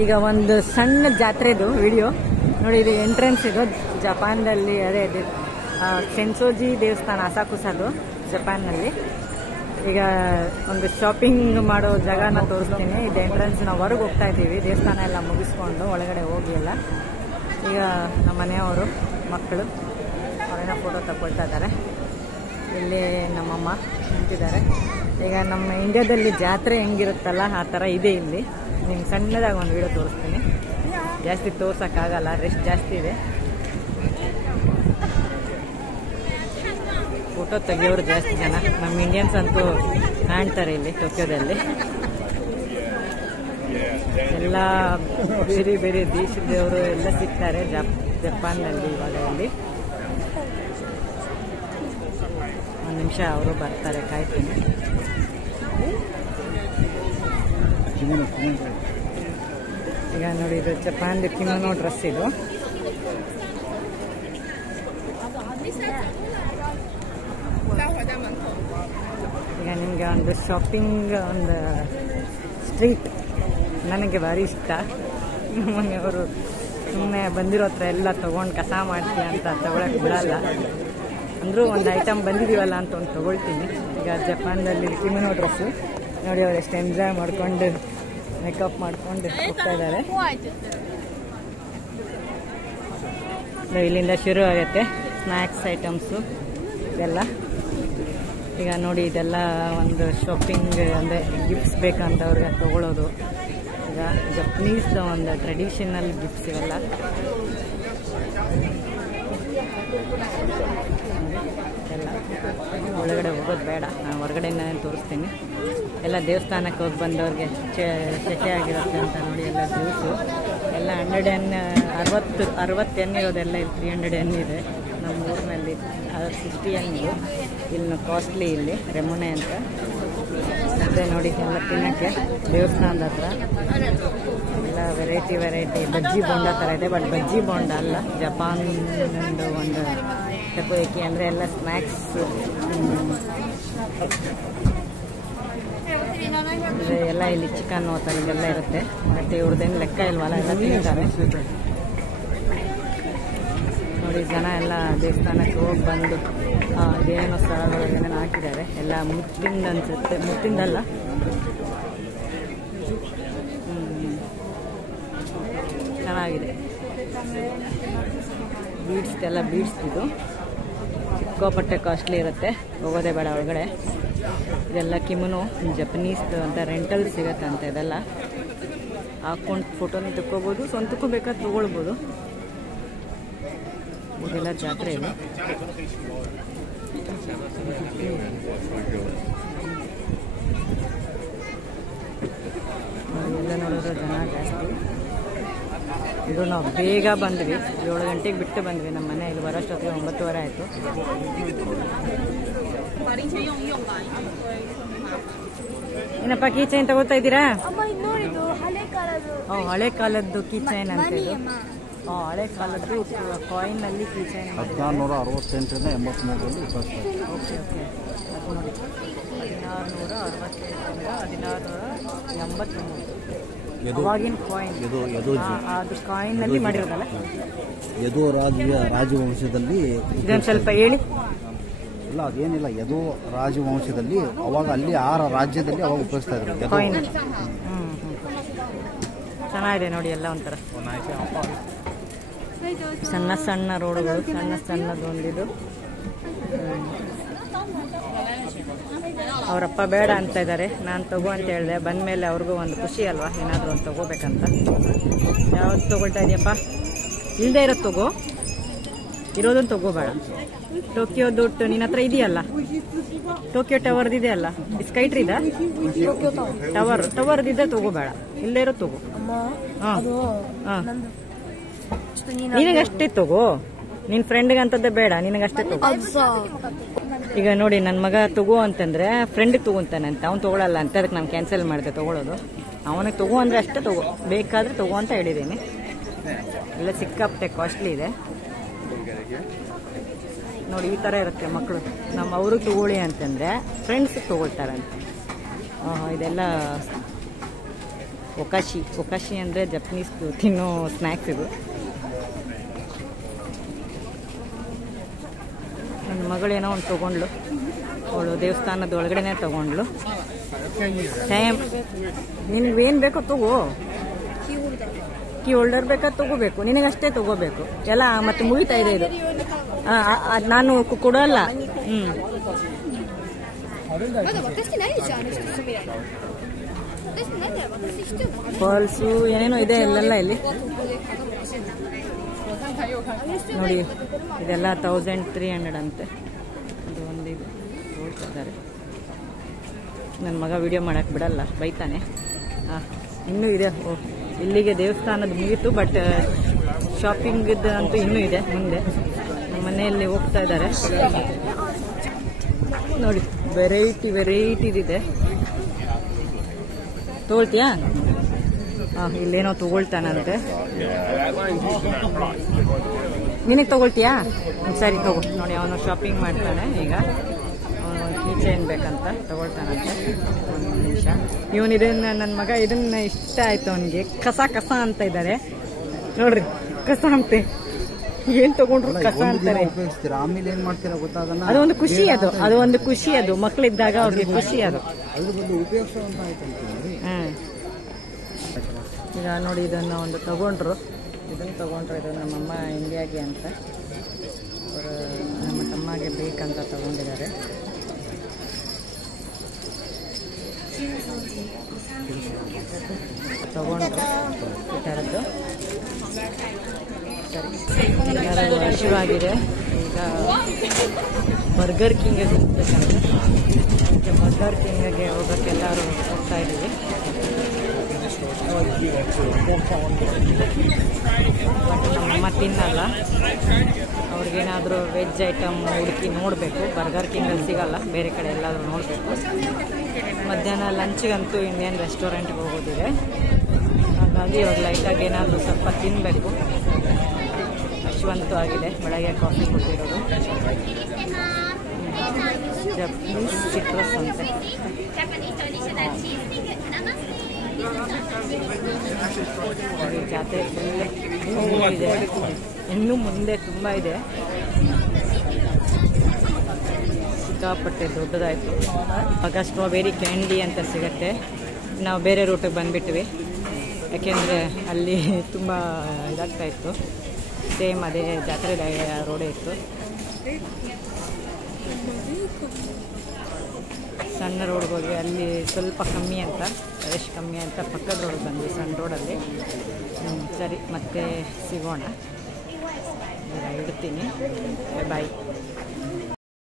ಈಗ ಒಂದು ಸಣ್ಣ ಜಾತ್ರೆದು ವಿಡಿಯೋ ನೋಡಿ. ಇದು ಎಂಟ್ರೆನ್ಸ್ ಇದು ಜಪಾನ್ದಲ್ಲಿ, ಅದೇ ಸೆನ್ಸೋಜಿ ದೇವಸ್ಥಾನ ಅಸಾಕುಸದು ಜಪಾನ್ನಲ್ಲಿ. ಈಗ ಒಂದು ಶಾಪಿಂಗ್ ಮಾಡೋ ಜಾಗನ ತೋರಿಸ್ತೀನಿ. ಇದು ಎಂಟ್ರೆನ್ಸ್. ನಾವು ಹೊರಗೆ ಹೋಗ್ತಾ ಇದ್ದೀವಿ, ದೇವಸ್ಥಾನ ಎಲ್ಲ ಮುಗಿಸ್ಕೊಂಡು ಒಳಗಡೆ ಹೋಗಿ ಎಲ್ಲ. ಈಗ ನಮ್ಮ ಮನೆಯವರು ಮಕ್ಕಳು ಅವರೇನೋ ಫೋಟೋ ತಗೊಳ್ತಾ ಇದ್ದಾರೆ. ಇಲ್ಲಿ ನಮ್ಮಮ್ಮ ನಿಂತಿದ್ದಾರೆ. ಈಗ ನಮ್ಮ ಇಂಡಿಯಾದಲ್ಲಿ ಜಾತ್ರೆ ಹೆಂಗಿರುತ್ತಲ್ಲ ಆ ಥರ ಇದೆ ಇಲ್ಲಿ. ನಿಮ್ಗೆ ಸಣ್ಣದಾಗಿ ಒಂದು ವಿಡಿಯೋ ತೋರಿಸ್ತೀನಿ. ಜಾಸ್ತಿ ತೋರ್ಸೋಕ್ಕಾಗಲ್ಲ, ರೆಸ್ಟ್ ಜಾಸ್ತಿ ಇದೆ. ಫೋಟೋ ತೆಗಿಯೋರು ಜಾಸ್ತಿ ಜನ. ನಮ್ಮ ಇಂಡಿಯನ್ಸ್ ಅಂತೂ ಕಾಣ್ತಾರೆ ಇಲ್ಲಿ ಟೋಕಿಯೋದಲ್ಲಿ. ಎಲ್ಲ ಬೇರೆ ಬೇರೆ ದೇಶದವರು ಎಲ್ಲ ಸಿಗ್ತಾರೆ ಜಪಾನ್ನಲ್ಲಿ ಇವಾಗ. ಇಲ್ಲಿ ಒಂದು ನಿಮಿಷ ಅವರು ಬರ್ತಾರೆ, ಕಾಯ್ತೀನಿ. ಈಗ ನೋಡಿ, ಇದು ಜಪಾನ್ದು ಕಿಮೋನೋ ಡ್ರೆಸ್ ಇದು. ಈಗ ನಿಮಗೆ ಒಂದು ಶಾಪಿಂಗ್, ಒಂದು ಸ್ಟ್ರೀಟ್ ನನಗೆ ಭಾರಿ ಇಷ್ಟ. ನಮ್ಮನೆಯವರು ಸುಮ್ಮನೆ ಬಂದಿರೋ ಹತ್ರ ಎಲ್ಲ ತೊಗೊಂಡು ಕಸ ಮಾಡ್ತೀಯ ಅಂತ ತೊಗೊಳಕ್ಕೆ ಬಿಡಲ್ಲ. ಅಂದರೂ ಒಂದು ಐಟಮ್ ಬಂದಿದ್ದೀವಲ್ಲ ಅಂತ ಒಂದು ತೊಗೊಳ್ತೀನಿ. ಈಗ ಜಪಾನ್ದಲ್ಲಿ ಕಿಮೋನೋ ಡ್ರೆಸ್ಸು ನೋಡಿ, ಅವ್ರು ಎಷ್ಟು ಎಂಜಾಯ್ ಮಾಡ್ಕೊಂಡು ಮೇಕಪ್ ಮಾಡ್ಕೊಂಡು ಹೋಗ್ತಾ ಇದ್ದಾರೆ. ಇಲ್ಲಿಂದ ಶುರು ಆಗುತ್ತೆ ಸ್ನ್ಯಾಕ್ಸ್ ಐಟಮ್ಸು ಇದೆಲ್ಲ. ಈಗ ನೋಡಿ, ಇದೆಲ್ಲ ಒಂದು ಶಾಪಿಂಗ್, ಅಂದರೆ ಗಿಫ್ಟ್ಸ್ ಬೇಕಂತವ್ರಿಗೆ ತೊಗೊಳ್ಳೋದು. ಈಗ ಜಪನೀಸ್ದ ಒಂದು ಟ್ರೆಡಿಷನಲ್ ಗಿಫ್ಟ್ಸ್ ಇವೆಲ್ಲ. ಎಲ್ಲ ಒಳಗಡೆ ಹೋಗೋದು ಬೇಡ, ನಾನು ಹೊರಗಡೆನೇ ತೋರಿಸ್ತೀನಿ. ಎಲ್ಲ ದೇವಸ್ಥಾನಕ್ಕೆ ಹೋಗಿ ಬಂದವ್ರಿಗೆ ಶೆಕೆ ಆಗಿರುತ್ತೆ ಅಂತ ನೋಡಿ. ಎಲ್ಲ ಜ್ಯೂಸು ಎಲ್ಲ 60 ಎನ್ ಇರೋದೆಲ್ಲ ಇಲ್ಲಿ 300 ಎನ್ ಇದೆ. ನಮ್ಮ ಊರಿನಲ್ಲಿ 60 ಎನ್ ಇದು. ಇಲ್ಲಿ ಕಾಸ್ಟ್ಲಿ ಇಲ್ಲಿ ರೆಮೊನೆ ಅಂತ. ಅದೇ ನೋಡಿ, ಎಲ್ಲ ತಿನ್ನೋಕ್ಕೆ ದೇವಸ್ಥಾನದ ಹತ್ರ ಎಲ್ಲ ವೆರೈಟಿ ಬಜ್ಜಿ ಬೋಂಡ ಥರ ಇದೆ. ಬಟ್ ಬಜ್ಜಿ ಬೋಂಡ ಅಲ್ಲ, ಜಪಾನ್ದು ಒಂದು ಟಕೋಯಕಿ ಅಂದರೆ ಎಲ್ಲ ಸ್ನ್ಯಾಕ್ಸ್. ಎಲ್ಲ ಇಲ್ಲಿ ಚಿಕನ್ ಆ ಥರದ್ದೆಲ್ಲ ಇರುತ್ತೆ. ಮತ್ತು ಇವ್ರದ್ದೇನು ಲೆಕ್ಕ ಇಲ್ವಲ್ಲ, ಎಲ್ಲ ತಿಂತಾರೆ ನೋಡಿ. ಜನ ಎಲ್ಲ ದೇವಸ್ಥಾನಕ್ಕೆ ಹೋಗಿ ಬಂದು ಇದೇನೋ ಸ್ಥಳಗಳು ಏನೇನು ಹಾಕಿದ್ದಾರೆ. ಎಲ್ಲ ಮುತ್ತಿಂದ ಅನ್ಸುತ್ತೆ, ಮುತ್ತಿಂದಲ್ಲ, ಚೆನ್ನಾಗಿದೆ. ಬೀಡ್ಸ್ ಎಲ್ಲ ಬೀಡ್ಸ್ ಇದು ಸಿಕ್ಕಾಪಟ್ಟೆ ಕಾಸ್ಟ್ಲಿ ಇರುತ್ತೆ, ಹೋಗೋದೇ ಬೇಡ ಒಳಗಡೆ. ಇದೆಲ್ಲ ಕಿಮೋನೋ ಜಪನೀಸ್ ಅಂತ ರೆಂಟಲ್ ಸಿಗತ್ತೆ ಅಂತ. ಇದೆಲ್ಲ ಹಾಕೊಂಡು ಫೋಟೋನ ತಕ್ಕೋಬೋದು, ಸ್ವಂತಕ್ಕೂ ಬೇಕಾದ್ರೆ ತೊಗೊಳ್ಬೋದು. ಇದೆಲ್ಲ ಜಾತ್ರೆ ಇದೆ. ಎಲ್ಲ ನೋಡಿದ್ರೆ ಜನ ಜಾಸ್ತಿ. ಇದು ನಾವು ಬೇಗ ಬಂದ್ವಿ, 7 ಗಂಟೆಗೆ ಬಿಟ್ಟು ಬಂದ್ವಿ ನಮ್ಮ ಮನೆ. ಇಲ್ಲಿ ಬರೋಷ್ಟೊತ್ತಿಗೆ 9:15 ಆಯಿತು. ಏನಪ್ಪ ಕೀ ಚೈನ್ ತಗೋತಾ ಇದ್ದೀರಾ? ಹಳೆ ಕಾಲದ್ದು ಕೀ ಚೈನ್ ಅಂತ ಇದು. ಹಳೆ ಕಾಲದ್ದು ಕಾಯಿನಲ್ಲಿ ಕೀ ಚೈನ್ 1468 83 ಓಕೆ ಓಕೆ. ಅದು ನೋಡಿ 1668 1683 ಅವಾಗಿನ ಕಾಯಿನ್. ಅದು ಕಾಯಿನಲ್ಲಿ ಮಾಡಿರೋದಲ್ಲ. ಯದು ರಾಜವಂಶದಲ್ಲಿ ಇದೊಂದು ಸ್ವಲ್ಪ ಹೇಳಿ. ಇಲ್ಲ, ಅದೇನಿಲ್ಲ, ಯದು ರಾಜವಂಶದಲ್ಲಿ ಅವಾಗ ಅಲ್ಲಿ ಆ ರಾಜ್ಯದಲ್ಲಿ ಅವಾಗ ಉಪಯೋಗಿಸ್ತಾ ಇದ್ರು ಕಾಯಿನ್. ಚೆನ್ನಾಗಿದೆ ನೋಡಿ, ಎಲ್ಲ ಒಂಥರ ಸಣ್ಣ ಸಣ್ಣ ರೋಡ್ಗಳು, ಸಣ್ಣದು ಒಂದಿದು. ಅವರಪ್ಪ ಬೇಡ ಅಂತ ಇದ್ದಾರೆ, ನಾನು ತಗೋ ಅಂತ ಹೇಳಿದೆ. ಬಂದಮೇಲೆ ಅವ್ರಿಗೂ ಒಂದು ಖುಷಿ ಅಲ್ವಾ, ಏನಾದರೂ ಒಂದು ತಗೋಬೇಕಂತ. ಯಾವ್ದು ತಗೊಳ್ತಾ ಇದೆಯಪ್ಪ? ಇಲ್ಲದೆ ಇರೋದು ತಗೋ, ಇರೋದನ್ನು ತಗೋಬೇಡ. ಟೋಕಿಯೋ ದುಡ್ಡು ನಿನ್ನ ಹತ್ರ ಇದೆಯಲ್ಲ, ಟೋಕಿಯೋ ಟವರ್ದು ಇದೆಯಲ್ಲ, ಸ್ಕೈಟ್ರಿದ ಟವರ್ದಿದ್ದ ತಗೋಬೇಡ, ಇಲ್ಲದೆ ಇರೋದು ತಗೋ. ಹಾಂ, ನಿನಗಷ್ಟೇ ತಗೋ, ನಿನ್ನ ಫ್ರೆಂಡ್ಗೆ ಅಂತದ್ದೇ ಬೇಡ, ನಿನಗಷ್ಟೇ ತಗೋ. ಈಗ ನೋಡಿ, ನನ್ನ ಮಗ ತಗೋ ಅಂತಂದ್ರೆ ಫ್ರೆಂಡ್ಗೆ ತಗೋತಾನೆ ಅಂತ, ಅವ್ನು ತಗೊಳಲ್ಲ ಅಂತ. ಅದಕ್ಕೆ ನಾನು ಕ್ಯಾನ್ಸಲ್ ಮಾಡಿದೆ ತಗೊಳ್ಳೋದು. ಅವನಿಗೆ ತಗೋ ಅಂದರೆ ಅಷ್ಟೇ ತಗೋ, ಬೇಕಾದರೆ ತಗೋ ಅಂತ ಹೇಳಿದ್ದೀನಿ. ಎಲ್ಲ ಸಿಕ್ಕಾಪಟ್ಟೆ ಕಾಸ್ಟ್ಲಿ ಇದೆ ನೋಡಿ. ಈ ಥರ ಇರುತ್ತೆ ಮಕ್ಕಳು. ಅವರು ತಗೊಳ್ಳಿ ಅಂತಂದರೆ ಫ್ರೆಂಡ್ಸ್ ತಗೊಳ್ತಾರಂತೆ. ಇದೆಲ್ಲ ಒಕಾಶಿ ಅಂದರೆ ಜಪನೀಸ್ ತಿನ್ನೋ ಸ್ನ್ಯಾಕ್ಸ್ ಇದು. ನನ್ನ ಮಗಳೇನೋ ಒಂದು ತೊಗೊಂಡ್ಳು, ಅವಳು ದೇವಸ್ಥಾನದ ಒಳಗಡೆನೇ ತೊಗೊಂಡ್ಳು. ಟೈಮ್ ನಿನಗೇನು ಬೇಕೋ ತಗೋ, ಕೀ ಹೋಲ್ಡರ್ ಬೇಕಾ ತಗೋಬೇಕು, ನಿನಗಷ್ಟೇ ತಗೋಬೇಕು ಎಲ್ಲ. ಮತ್ತೆ ಮುಗಿತಾ ಇದೆ ಇದು, ನಾನು ಕೊಡೋಲ್ಲ. ಪರ್ಲ್ಸು ಏನೇನೋ ಇದೆ ಇಲ್ಲೆಲ್ಲ. ಇಲ್ಲಿ ನೋಡಿ, ಇದೆಲ್ಲ 1300 ಅಂತೆ. ಅದು ಒಂದು ಇದು ತೋರಿಸಿದ್ದಾರೆ. ನನ್ನ ಮಗ ವಿಡಿಯೋ ಮಾಡಕ್ಕೆ ಬಿಡಲ್ಲ, ಬೈತಾನೆ. ಇನ್ನೂ ಇದೆ. ಇಲ್ಲಿಗೆ ದೇವಸ್ಥಾನದ ಮುಗೀತು, ಬಟ್ ಶಾಪಿಂಗ್ ಅಂತೂ ಇನ್ನೂ ಇದೆ ಮುಂದೆ. ನಮ್ಮ ಮನೆಯಲ್ಲಿ ಹೋಗ್ತಾ ಇದ್ದಾರೆ ನೋಡಿ. ವೆರೈಟಿದಿದೆ. ತಗೊಳ್ತೀಯಾ? ಇಲ್ಲೇನೋ ತಗೊಳ್ತಾನಂತೆ. ನಿನಗೆ ತಗೊಳ್ತೀಯಾ? ಸರಿ ತಗೋ. ನೋಡಿ, ಅವನು ಶಾಪಿಂಗ್ ಮಾಡ್ತಾನೆ ಈಗ. ಅವನು ಕೀ ಚೈನ್ ಬೇಕಂತ ತಗೊಳ್ತಾನಂತೆ. ಒಂದು ನಿಮಿಷ. ನನ್ನ ಮಗ ಇದನ್ನ ಇಷ್ಟ ಆಯ್ತು ಅವನಿಗೆ. ಕಸ ಅಂತ ಇದ್ದಾರೆ ನೋಡ್ರಿ, ಕಸ ಅಂತೆ. ಏನ್ ತಗೊಂಡ್ರು ಕಸ ಅಂತಾರೆ. ಆಮೇಲೆ ಏನ್ ಮಾಡ್ತೀರಾ ಗೊತ್ತಾಗಲ್ಲ. ಅದೊಂದು ಖುಷಿ, ಅದು ಖುಷಿ. ಅದು ಮಕ್ಕಳಿದ್ದಾಗ ಅವ್ರಿಗೆ ಖುಷಿ. ಅದು ಈಗ ನೋಡಿ, ಇದನ್ನು ಒಂದು ತಗೊಂಡ್ರು. ಇದು ನಮ್ಮಮ್ಮ ಇಂಡಿಯಾಗೆ ಅಂತ, ಅವರು ನಮ್ಮ ತಮ್ಮಗೆ ಬೇಕಂತ ತಗೊಂಡಿದ್ದಾರೆ. ತಗೊಂಡ್ರು ಈ ಥರದ್ದು. ಸರಿ, ಎಲ್ಲರೂ ಹಸಿವಾಗಿದೆ. ಈಗ ಬರ್ಗರ್ ಕಿಂಗ್ಗೆ ಹೋಗ್ಬೇಕಂತೆ. ಬರ್ಗರ್ ಕಿಂಗ್ಗೆ ಹೋಗೋಕ್ಕೆ ಎಲ್ಲರೂ ಹೋಗ್ತಾ ಇದ್ದೀವಿ. ಬಟ್ ನಮ್ಮಮ್ಮ ತಿನ್ನಲ್ಲ. ಅವ್ರಿಗೇನಾದರೂ ವೆಜ್ ಐಟಮ್ ಹುಡುಕಿ ನೋಡಬೇಕು. ಬರ್ಗರ್ ಕಿಂಗಲ್ಲಿ ಸಿಗಲ್ಲ, ಬೇರೆ ಕಡೆ ಎಲ್ಲಾದರೂ ನೋಡಬೇಕು. ಮಧ್ಯಾಹ್ನ ಲಂಚಿಗಂತೂ ಇಂಡಿಯನ್ ರೆಸ್ಟೋರೆಂಟ್ಗೆ ಹೋಗೋದಿದೆ. ಹಾಗಾಗಿ ಇವಾಗ ಲೈಟಾಗಿ ಏನಾದರೂ ಸ್ವಲ್ಪ ತಿನ್ನಬೇಕು. ಹಸಿವಂತೂ ಆಗಿದೆ. ಬೆಳಗ್ಗೆ ಕಾಫಿ ಕೊಟ್ಟಿರೋದು. ಜಪನೀಸ್ ಸಿಟ್ರಸ್ ಅಂತೆ. ಜಾತ್ರೆ ಫುಲ್ ಇದೆ. ಇನ್ನೂ ಮುಂದೆ ತುಂಬ ಇದೆ. ಸಿಕ್ಕಾಪಟ್ಟೆ ದೊಡ್ಡದಾಯಿತು. ಆಗ ಸ್ಟ್ರಾಬೆರಿ ಕ್ಯಾಂಡಿ ಅಂತ ಸಿಗತ್ತೆ. ನಾವು ಬೇರೆ ರೂಟಿಗೆ ಬಂದುಬಿಟ್ವಿ, ಯಾಕೆಂದರೆ ಅಲ್ಲಿ ತುಂಬ ಇದಾಗ್ತಾ ಇತ್ತು. ಸೇಮ್ ಅದೇ ಜಾತ್ರೆ ರೋಡೇ ಇತ್ತು. ಸಣ್ಣ ರೋಡ್ಗೆ ಹೋಗಿ ಅಲ್ಲಿ ಸ್ವಲ್ಪ ಕಮ್ಮಿ ಅಂತ, ರಶ್ ಕಮ್ಮಿ ಅಂತ ಪಕ್ಕದ ರೋಡ್ಗೆ ಬಂದ್ವಿ, ಸಣ್ಣ ರೋಡಲ್ಲಿ. ಸರಿ, ಮತ್ತೆ ಸಿಗೋಣ. ಇಡ್ತೀನಿ. ಬಾಯ್.